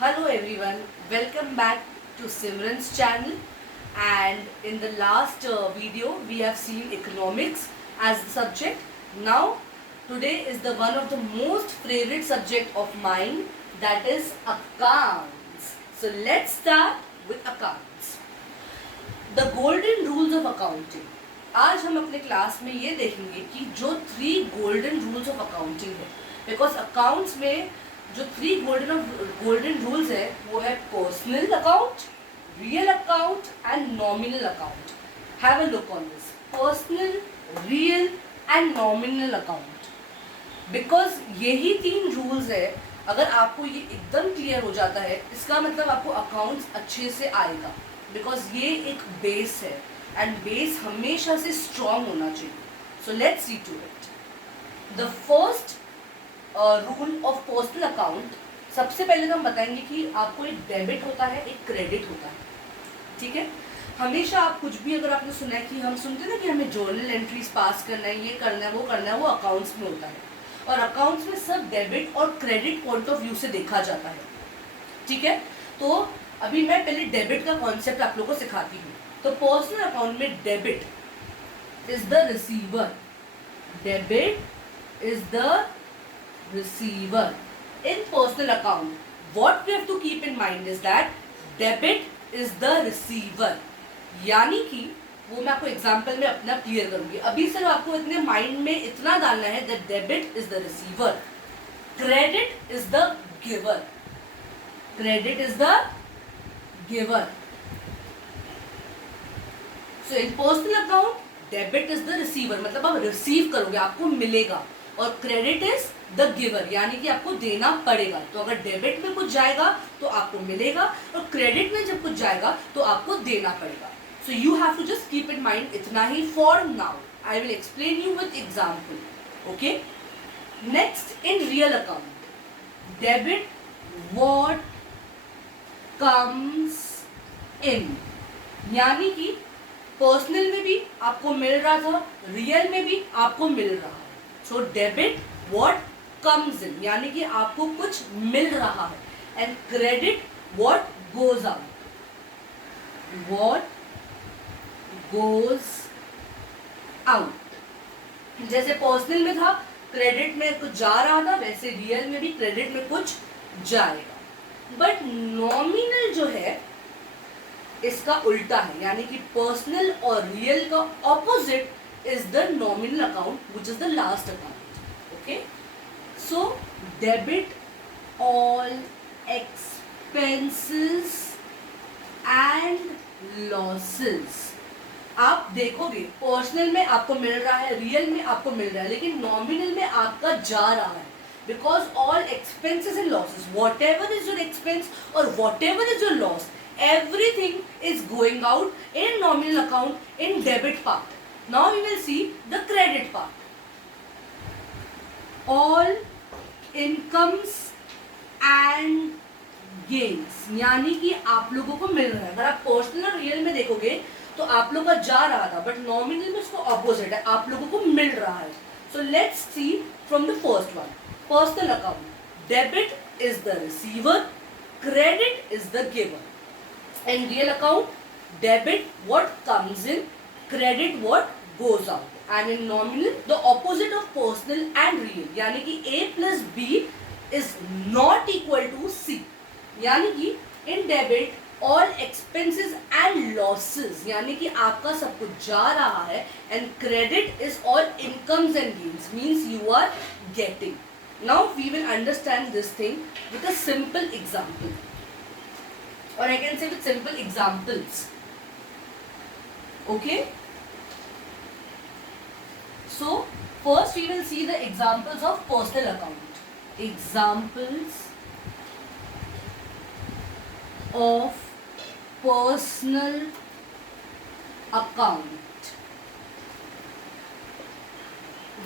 Hello everyone, welcome back to Simran's channel, and in the last video we have seen economics as the subject. Now today is the one of the most favorite subject of mine, that is accounts. So let's start with accounts. The golden rules of accounting. आज हम अपने class में ये देखेंगे कि जो 3 golden rules of accounting है, because accounts में जो 3 गोल्डन रूल्स है वो है personal account, real account and nominal account. Have a look on this. Personal, real and nominal account. Because यही 3 रूल्स है. अगर आपको ये एकदम क्लियर हो जाता है, इसका मतलब आपको अकाउंट्स अच्छे से आएगा, बिकॉज ये एक बेस है एंड बेस हमेशा से स्ट्रॉन्ग होना चाहिए. So let's see to it. The first rule of personal account, सबसे पहले तो हम बताएंगे कि आपको एक डेबिट होता है, एक क्रेडिट होता है. ठीक है. हमेशा आप कुछ भी, अगर आपने सुना है कि हम सुनते हैं ना कि हमें जर्नल एंट्रीज पास करना है, ये करना है, वो अकाउंट्स में होता है. और अकाउंट्स में सब डेबिट और क्रेडिट पॉइंट ऑफ व्यू से देखा जाता है. ठीक है. तो अभी मैं पहले डेबिट का कॉन्सेप्ट आप लोगों को सिखाती हूँ. तो पर्सनल अकाउंट में debit is the receiver. Debit is the receiver. In personal account, what we have to keep in mind is that debit is the receiver. यानी कि वो मैं आपको एग्जांपल में अपना क्लियर करूंगी. अभी सिर्फ आपको इतने माइंड में इतना डालना है that debit is the receiver, credit is the giver. Credit is the giver. So in personal account, debit is the receiver, मतलब आप रिसीव करोगे, आपको मिलेगा. और क्रेडिट इज द गिवर, यानी कि आपको देना पड़ेगा. तो अगर डेबिट में कुछ जाएगा तो आपको मिलेगा, और क्रेडिट में जब कुछ जाएगा तो आपको देना पड़ेगा. So you have to just keep in mind इतना ही for now. I will explain you with example. Okay. Next, in real account, debit what comes in. यानी कि पर्सनल में भी आपको मिल रहा था, रियल में भी आपको मिल रहा है. So debit what comes in, यानी कि आपको कुछ मिल रहा है. And credit what goes out. What goes out. जैसे पर्सनल में था, क्रेडिट में कुछ जा रहा था, वैसे रियल में भी क्रेडिट में कुछ जाएगा. बट नॉमिनल जो है इसका उल्टा है, यानी कि पर्सनल और रियल का opposite is the nominal account, which is the last account. Okay, so debit all expenses and losses. आप देखोगे पर्सनल में आपको मिल रहा है, रियल में आपको मिल रहा है, लेकिन नॉमिनल में आपका जा रहा है. Because all expenses and losses, whatever is your expense और whatever is your loss, everything is going out in nominal account in debit part. Now we will see the credit part. All incomes and gains, यानी कि आप लोगों को मिल रहा है. अगर आप पर्सनल और रियल में देखोगे तो आप लोगों का जा रहा था, बट नॉमिनल में उसको ऑपोजिट है, आप लोगों को मिल रहा है. सो let's C from the first one. Personal account, debit is the receiver, credit is the giver. And real account, debit what comes in, credit what goes out. And in nominal, the opposite of personal and real, यानी कि A plus B is not equal to C. यानी कि in debit all expenses and losses, यानी कि आपका सब कुछ जा रहा है, and credit is all incomes and gains, means you are getting. Now we will understand this thing with a simple example, or I can say with simple examples. Okay. So first we will see the examples of personal account. Examples of personal account.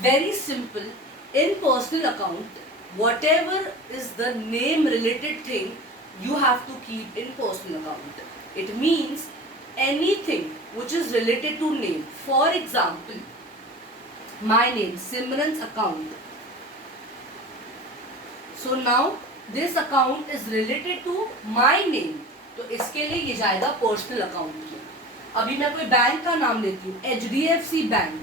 Very simple. In personal account, whatever is the name related thing you have to keep in personal account. It means anything which is related to name. For example, my name, Simran's account. So now this account is related to my name, तो इसके लिए ये जाएगा personal account में। अभी मैं कोई bank का नाम लेती हूँ, HDFC बैंक,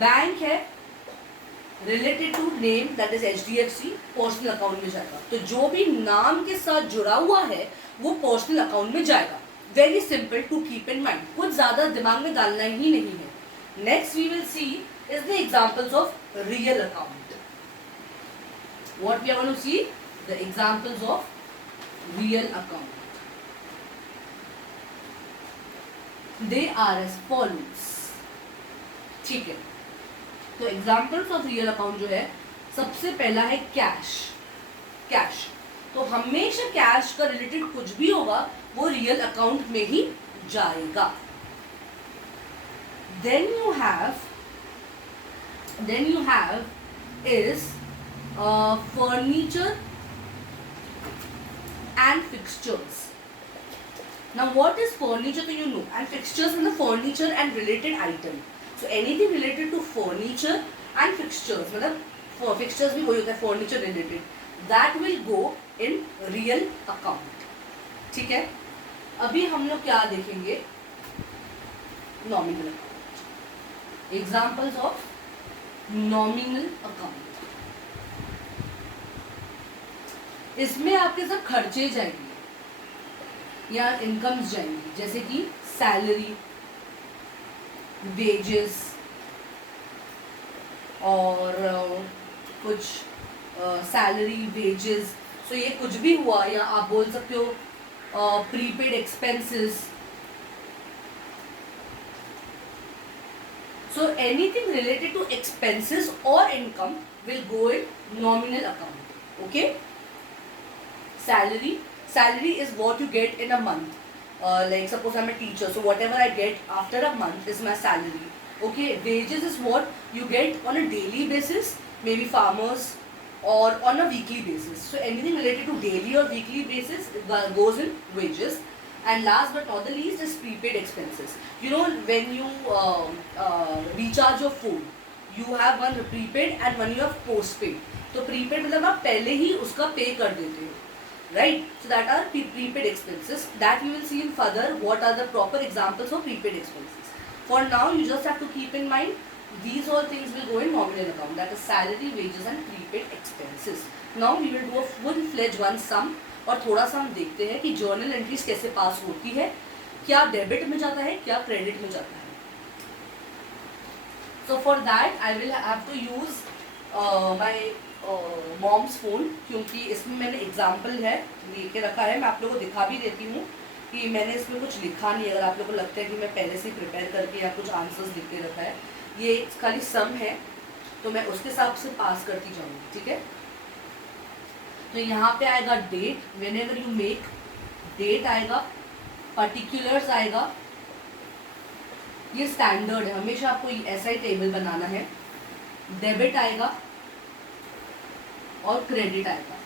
बैंक है, related to name that is HDFC, personal account में जाएगा। तो जो भी नाम के साथ जुड़ा हुआ है वो पर्सनल अकाउंट में जाएगा। Very simple to keep in mind, कुछ ज्यादा दिमाग में डालना ही नहीं है। Next we will see is the examples of real account. What we are going to see, the examples of real account. They are as follows. ठीक है, तो एग्जाम्पल्स ऑफ रियल अकाउंट जो है, सबसे पहला है कैश। कैश, तो हमेशा कैश का रिलेटेड कुछ भी होगा वो रियल अकाउंट में ही जाएगा। Then you have is furniture and fixtures. Now what is furniture, तो you know, and fixtures मतलब furniture and related item. So anything related to furniture and fixtures, मतलब fixtures भी वही होता है furniture related, that will go in real account. ठीक है, अभी हम लोग क्या देखेंगे, nominal account. Examples of nominal account. इसमें आपके सब खर्चे जाएंगे या इनकम्स जाएंगी, जैसे कि सैलरी, वेजेस और कुछ सैलरी, वेजेस, सो ये कुछ भी हुआ, या आप बोल सकते हो prepaid expenses. So anything related to expenses और income will go in nominal account. Okay, salary is what you get in a month. Like suppose I'm a teacher, so whatever I get after a month is my salary. Okay, wages is what you get on a daily basis, maybe farmers, or on a weekly basis. So anything related to daily or weekly basis goes in wages. And last but not the least is prepaid expenses. You know, when you recharge your phone, you have one prepaid and one you have postpaid. तो prepaid मतलब आप पहले ही उसका पे कर देते हो, right? So that are prepaid expenses that you will see in further what are the proper examples of prepaid expenses. For now you just have to keep in mind these all things will go in nominal account, that is salary, wages and prepaid expenses. Now we will do a full-fledged one sum, और थोड़ा सा हम देखते हैं कि journal entries कैसे पास होती है, क्या डेबिट में जाता है, क्या क्रेडिट में जाता है। So for that I will have to use my mom's phone, क्योंकि इसमें मैंने एग्जाम्पल है लेके रखा है। मैं आप लोगों को दिखा भी देती हूँ कि मैंने इसमें कुछ लिखा नहीं, अगर आप लोगों को लगता है कि मैं पहले से प्रिपेयर करके या कुछ आंसर्स लिख के रखा है, ये खाली सम है तो मैं उसके हिसाब से पास करती जाऊँगी। ठीक है, तो यहाँ पे आएगा date, whenever you make, date आएगा, पर्टिकुलर्स आएगा, ये स्टैंडर्ड है, हमेशा आपको ऐसा ही टेबल बनाना है। डेबिट आएगा और क्रेडिट आएगा,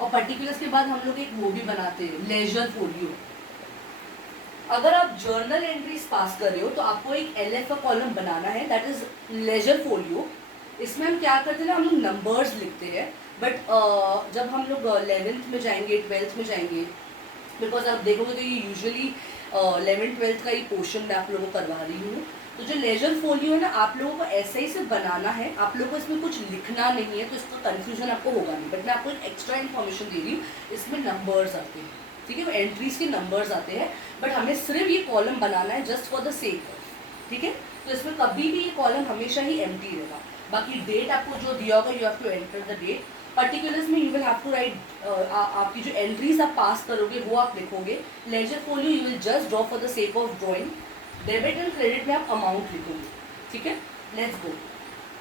और पर्टिकुलर्स के बाद हम लोग एक वो भी बनाते हैं, लेजर फोलियो। अगर आप जर्नल एंट्रीज पास कर रहे हो तो आपको एक LF का कॉलम बनाना है, दैट इज लेजर फोलियो। इसमें हम क्या करते हैं ना, हम लोग नंबर्स लिखते हैं, बट जब हम लोग 11th में जाएंगे, 12th में जाएंगे, बिकॉज आप देखोगे तो ये यूजुअली 11th-12th का ही पोर्शन मैं आप लोगों को करवा रही हूँ। तो जो लेजर फोलियो है ना, आप लोगों को ऐसे ही से बनाना है, आप लोगों को इसमें कुछ लिखना नहीं है, तो इसका कंफ्यूजन आपको होगा नहीं। बट मैं आपको एक एक्स्ट्रा इन्फॉर्मेशन दे रही हूँ, इसमें नंबर्स आते हैं, ठीक है, वो एंट्रीज के नंबर्स आते हैं, बट हमें सिर्फ ये कॉलम बनाना है just for the sake of, ठीक है। तो इसमें कभी भी ये कॉलम हमेशा ही एम्प्टी रहेगा। बाकी डेट आपको जो दिया होगा, you have to enter the date. Particulars में you will have to write, आपकी जो एंट्रीज आप पास करोगे वो आप लिखोगे। Ledger folio you will just draw for the sake of drawing. Debit and credit में आप अमाउंट लिखोगे, ठीक है। Let's go,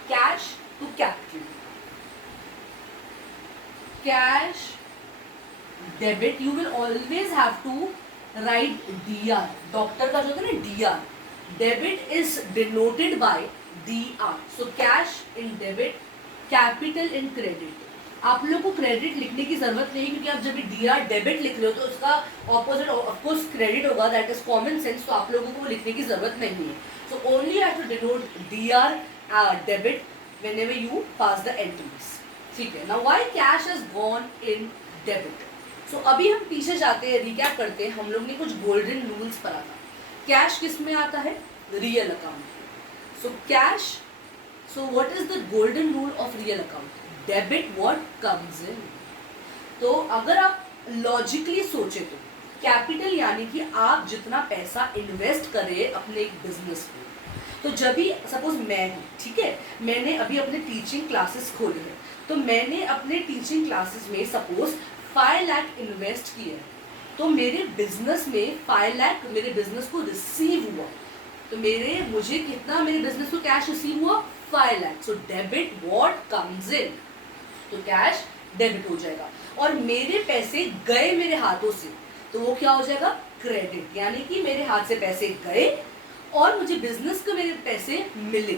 cash to capital, cash debit you will always have to write DR, doctor का जो होता है ना DR, debit is denoted by DR, so cash in debit, capital in credit. आप लोग को क्रेडिट लिखने की जरूरत नहीं, क्योंकि आप जब भी DR डेबिट लिख रहे हो तो उसका ऑपोजिट ऑफकोर्स क्रेडिट होगा, दैट इज कॉमन सेंस, तो आप लोगों को लिखने की जरूरत नहीं है। So only have to denote DR debit whenever you pass the entries, ठीक है, now why cash has gone in debit. So अभी हम पीछे जाते हैं, रिकैप करते हैं। हम लोग ने कुछ गोल्डन रूल्स पढ़ा था। कैश किस में आता है? Real account. So cash, so what is the golden rule of real account? Debit what comes इन। तो अगर आप लॉजिकली सोचे तो कैपिटल यानी कि आप जितना पैसा इन्वेस्ट करें अपने एक बिजनेस में, तो जब भी सपोज मैं हूँ, ठीक है, मैंने अभी अपने टीचिंग क्लासेस खोले हैं, तो मैंने अपने टीचिंग क्लासेस में सपोज 5 लाख इन्वेस्ट किए हैं, तो मेरे बिजनेस में 5 लाख मेरे बिजनेस को रिसीव हुआ, तो मुझे कितना मेरे बिजनेस को कैश रिसीव हुआ? 5 lakh. So debit what comes इन, तो कैश डेबिट हो जाएगा। और मेरे पैसे गए मेरे हाथों से, तो वो क्या हो जाएगा? क्रेडिट, यानी कि मेरे हाथ से पैसे गए और मुझे बिजनेस को मेरे पैसे मिले,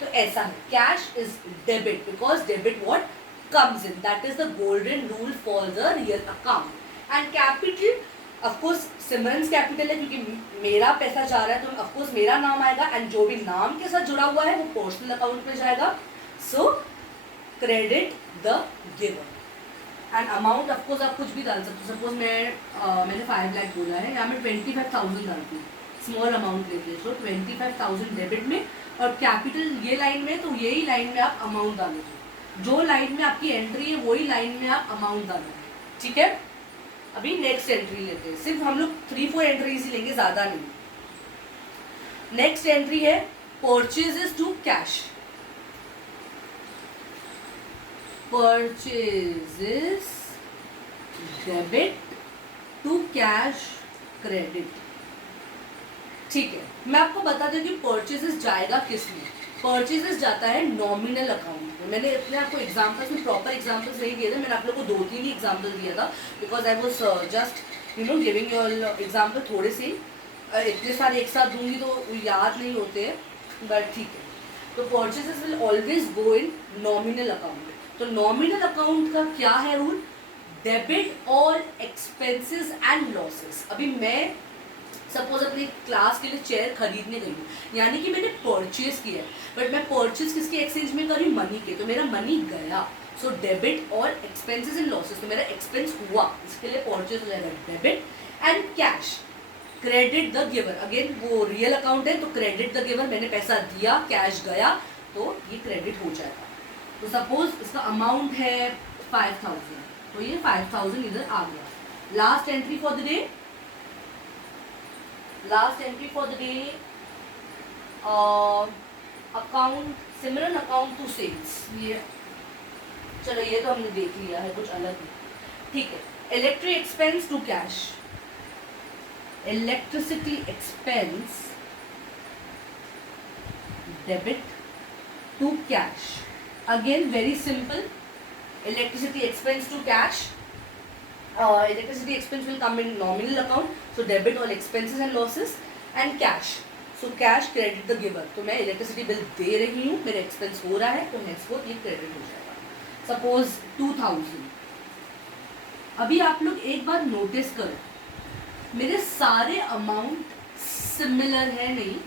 तो ऐसा है। Cash is debit because debit what comes in, that is the golden rule for the real account. And capital of course Simran's capital है, क्योंकि मेरा पैसा जा रहा है तो ऑफकोर्स मेरा नाम आएगा, एंड जो भी नाम के साथ जुड़ा हुआ है वो पर्सनल अकाउंट में जाएगा। सो credit the giver. And amount of course आप कुछ भी डाल सकते हो। सपोज मैंने 5 लाख बोला है, या मैं 25,000 डालती हूँ, स्मॉल अमाउंट लेते हैं। सो 25,000 डेबिट में, और कैपिटल ये लाइन में, तो यही लाइन में आप अमाउंट डालोगे। जो लाइन में आपकी एंट्री है वही लाइन में आप अमाउंट डालोगे, ठीक है। अभी नेक्स्ट एंट्री लेते हैं, सिर्फ हम लोग 3-4 एंट्रीज ही लेंगे, ज़्यादा नहीं। नेक्स्ट एंट्री है purchases to cash. Purchases debit to cash credit, ठीक है। मैं आपको बता दूं कि परचेजेस जाएगा किस में। परचेजेस जाता है नॉमिनल अकाउंट में। मैंने अपने आपको एग्जाम्पल्स में प्रॉपर एग्जाम्पल्स नहीं दिए थे, मैंने आप लोग को 2-3 ही एग्जाम्पल दिया था, because I was just giving your example. थोड़े से इतने सारे एक साथ दूंगी तो याद नहीं होते हैं, बट ठीक है। तो purchases will always go in nominal account. तो नॉमिनल अकाउंट का क्या है rule? Debit all expenses and losses. अभी मैं सपोज अपनी क्लास के लिए चेयर खरीदने गई हूँ, यानी कि मैंने परचेज किया है, बट मैं परचेज किसके एक्सचेंज में कर रही हूँ? मनी के, तो मेरा मनी गया। So debit all expenses and losses, तो मेरा एक्सपेंस हुआ, इसके लिए परचेज हो जाएगा debit. And cash credit the giver, again वो रियल अकाउंट है, तो क्रेडिट द गिवर, मैंने पैसा दिया, कैश गया, तो ये क्रेडिट हो जाएगा। तो सपोज इसका अमाउंट है 5,000, तो ये 5,000 इधर आ गया। Last entry for the day, account similar account to sales. ये चलो ये तो हमने देख लिया है, कुछ अलग है, ठीक है। Electric expense to cash, electricity expense debit to cash. Again very simple, electricity expense to cash, electricity expense will come in nominal account, so debit all expenses and losses, and cash, so cash credit the giver। तो मैं electricity bill दे रही हूँ, मेरा expense हो रहा है, तो henceforth ये credit हो जाएगा। सपोज 2,000। अभी आप लोग एक बार नोटिस करो, मेरे सारे अमाउंट सिमिलर है नहीं,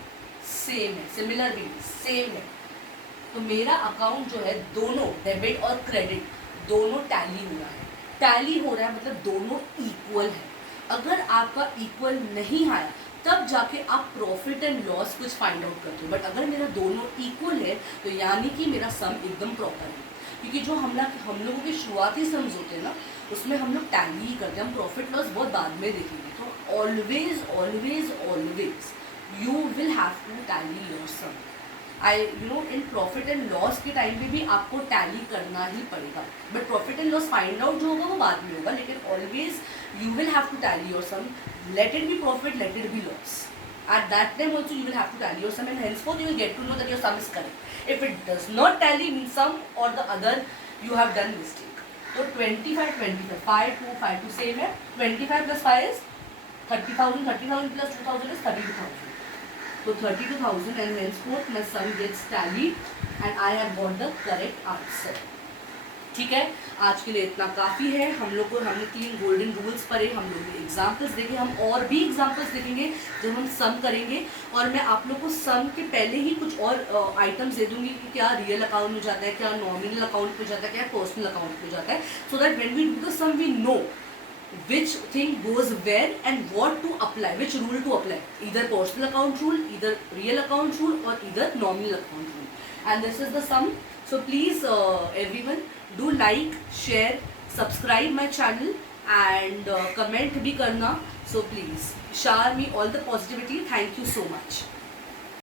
सेम है, सिमिलर भी सेम है, तो मेरा अकाउंट जो है दोनों डेबिट और क्रेडिट दोनों टैली हो रहा है। टैली हो रहा है मतलब दोनों इक्वल है। अगर आपका इक्वल नहीं आया तब जाके आप प्रॉफिट एंड लॉस कुछ फाइंड आउट करते हो, बट अगर मेरा दोनों इक्वल है तो यानी कि मेरा सम एकदम प्रॉपर है। क्योंकि जो हम लोगों के शुरुआती सम्स होते हैं ना, उसमें हम लोग टैली ही करते हैं, हम प्रॉफिट लॉस बहुत बाद में देखेंगे। तो always always always you will have to tally your sum. In profit and loss के टाइम पे भी आपको टैली करना ही पड़ेगा, but profit and loss find out जो होगा वो बाद में होगा, लेकिन always you will have to tally your sum, let it be profit, let it be loss. At that time also you will have to tally your sum, and henceforth you will get to know that your sum is correct. If it does not tally, means some or the other you have done mistake. So 25, 5 to same है, 25 plus 5 is 30,000, 30,000 plus 2,000 is 32,000. So 32,000, and henceforth my sum gets tallied and I have got the correct answer. ठीक है, आज के लिए इतना काफ़ी है। हमने 3 गोल्डन रूल्स पढ़े, हम लोग ने एग्जाम्पल्स देखे, हम और भी एग्जाम्पल्स देखेंगे जब हम सम करेंगे। और मैं आप लोग को सम के पहले ही कुछ और आइटम्स दे दूंगी कि क्या रियल अकाउंट में जाता है, क्या नॉमिनल अकाउंट में जाता है, क्या पर्सनल अकाउंट में जाता है, so that when we do the sum we know which thing goes where and what to apply, which rule to apply, either personal account rule, either real account rule, or either nominal account rule. And this is the sum. So please everyone do like, share, subscribe my channel and comment bhi karna. So please shower me all the positivity. Thank you so much.